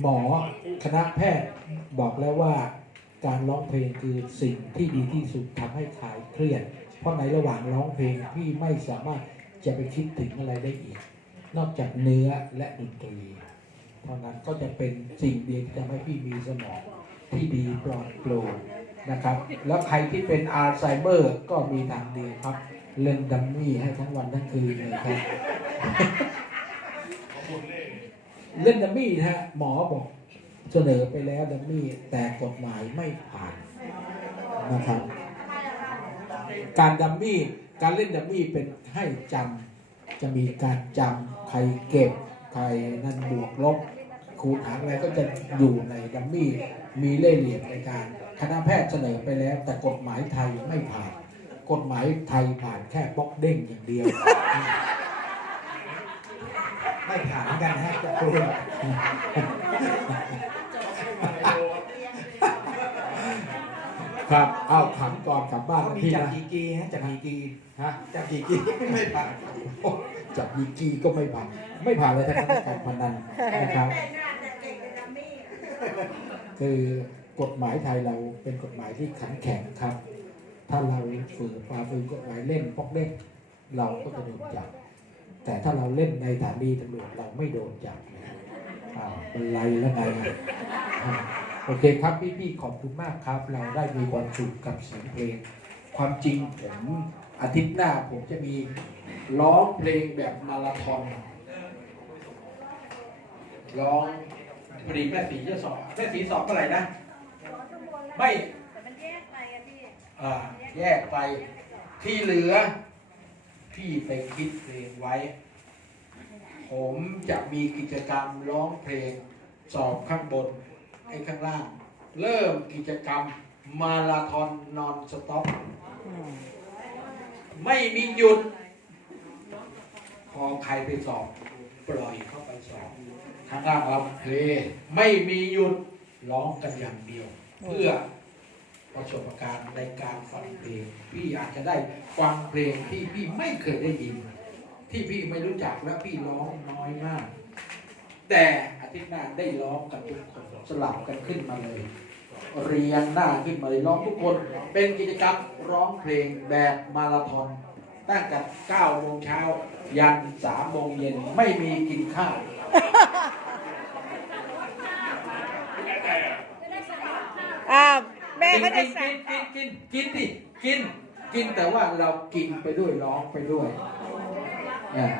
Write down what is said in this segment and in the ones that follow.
หมอคณะแพทย์บอกแล้วว่าการร้องเพลงคือสิ่งที่ดีที่สุดทำให้คลายเครียด เพราะในระหว่างร้องเพลงพี่ไม่สามารถจะไปคิดถึงอะไรได้อีก นอกจากเนื้อและดนตรีเท่านั้นก็จะเป็นสิ่งเดียวที่ทำให้พี่มีสมองที่ดีปลอดโปร่งนะครับ แล้วใครที่เป็นอัลไซเมอร์ก็มีทางเดียวครับ เล่นดัมมี่ให้ทั้งวันทั้งคืนเลยครับ เล่นดัมมี่นะฮะหมอบอกเสนอไปแล้วดัมมี่แต่กฎหมายไม่ผ่านนะครับการดัมมี่การเล่นดัมมี่เป็นให้จำจะมีการจำใครเก็บใครนั่นบวกลบคูณหารอะไรก็จะอยู่ในดัมมี่มีเล่ห์เหลี่ยมในการคณะแพทย์เสนอไปแล้ว แต่กฎหมายไทยไม่ผ่าน กฎหมายไทยผ่านแค่บล็อกเด้งอย่างเดียว ไม่ผ่านเหมือนกันฮะจะคุยครับ เอาขังก่อนกลับบ้านเขานะมีพี่จับนะ กีกีฮะจับกีกีฮะ จับกีกีไม่ผ่านโอ้จับยีกีก็ไม่ผ่าน ไม่ผ่านเลยทั้งนั้นการพนันนะครับคือกฎหมายไทยเราเป็นกฎหมายที่ขันแข็งครับ ถ้าเราฝืนฝ่าฝืนกฎหมายเล่นพอกเล่นเราก็จะโดนจับ แต่ถ้าเราเล่นในฐานีตำรวจเราไม่โดนจับนะครับอ้าวเป็นไรแล้วไงอะอ่าโอเคครับพี่ๆขอบคุณมากครับ เราได้มีความสุขกับเสียงเพลง ความจริงผมอาทิตย์หน้าผมจะมีร้องเพลงแบบมาราธอนร้องพอดีแม่สีจะสอบแม่สีสอบเมื่อไหร่นะไม่แต่มันแยกไปอะพี่อ่าแยกไปที่เหลือ พี่ไปคิดเพลงไว้ ผมจะมีกิจกรรมร้องเพลง สอบข้างบนให้ข้างล่าง เริ่มกิจกรรมมาราธอนนอนสต็อปไม่มีหยุด พอใครไปสอบ ปล่อยเข้าไปสอบข้างล่างเราเพลงไม่มีหยุดร้องกันอย่างเดียว เพื่อ ประสบการณ์ในการฟังเพลง พี่อาจจะได้ฟังเพลงที่พี่ไม่เคยได้ยิน ที่พี่ไม่รู้จักและพี่ร้องน้อยมาก แต่อาทิตย์หน้าได้ร้องกันทุกคนสลับกันขึ้นมาเลย เรียงหน้าขึ้นมาเลยร้องทุกคน เป็นกิจกรรมร้องเพลงแบบมาราธอนตั้งแต่9โมงเช้ายัน3โมงเย็นไม่มีกินข้าวอ่า แม่กินก็ได้กิสั่งนกินกินกินดิกิน กินแต่ว่าเรากินไปด้วยร้องไปด้วยเนี่ย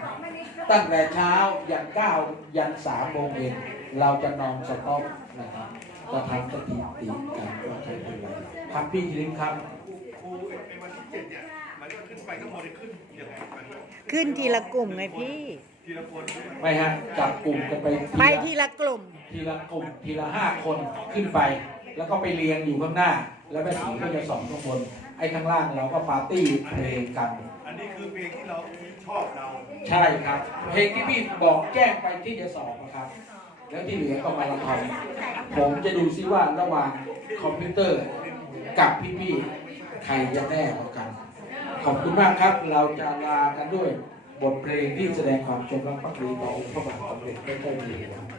ตั้งแต่เช้ายันเก้ายันสามโมงเย็นเราจะนอนสต๊อกนะครับจะทำสถิติกันว่าใครเป็นอะไรครับพี่ลิงครับ ครูในวันที่เจ็ดเนี่ยมันก็ขึ้นไปทั้งหมดเลยขึ้นยังไงมันก็ขึ้นทีละกลุ่มไงพี่ ทีละคนใช่ไหมไม่ฮะจับกลุ่มกันไปไปทีทีละละกลุ่ม ทีละกลุ่มทีละห้าคนขึ้นไป แล้วก็ไปเรียงอยู่ข้างหน้า แล้วแม่สีก็จะสอนข้างบน ไอ้ข้างล่างเราก็ปาร์ตี้เพลงกัน อันนี้คือเพลงที่เราชอบเรา ใช่ครับ เพลงที่พี่บอกแจ้งไปที่จะสอบนะครับ แล้วที่เหลือก็มาละทำผมจะดูซิว่าระหว่างคอมพิวเตอร์กับพี่ๆใครจะแน่กว่ากัน ขอบคุณมากครับ เราจะลากันด้วยบทเพลงที่แสดงความจงรักภักดีต่อองค์พระบาทสมเด็จพระเจ้าอยู่หัว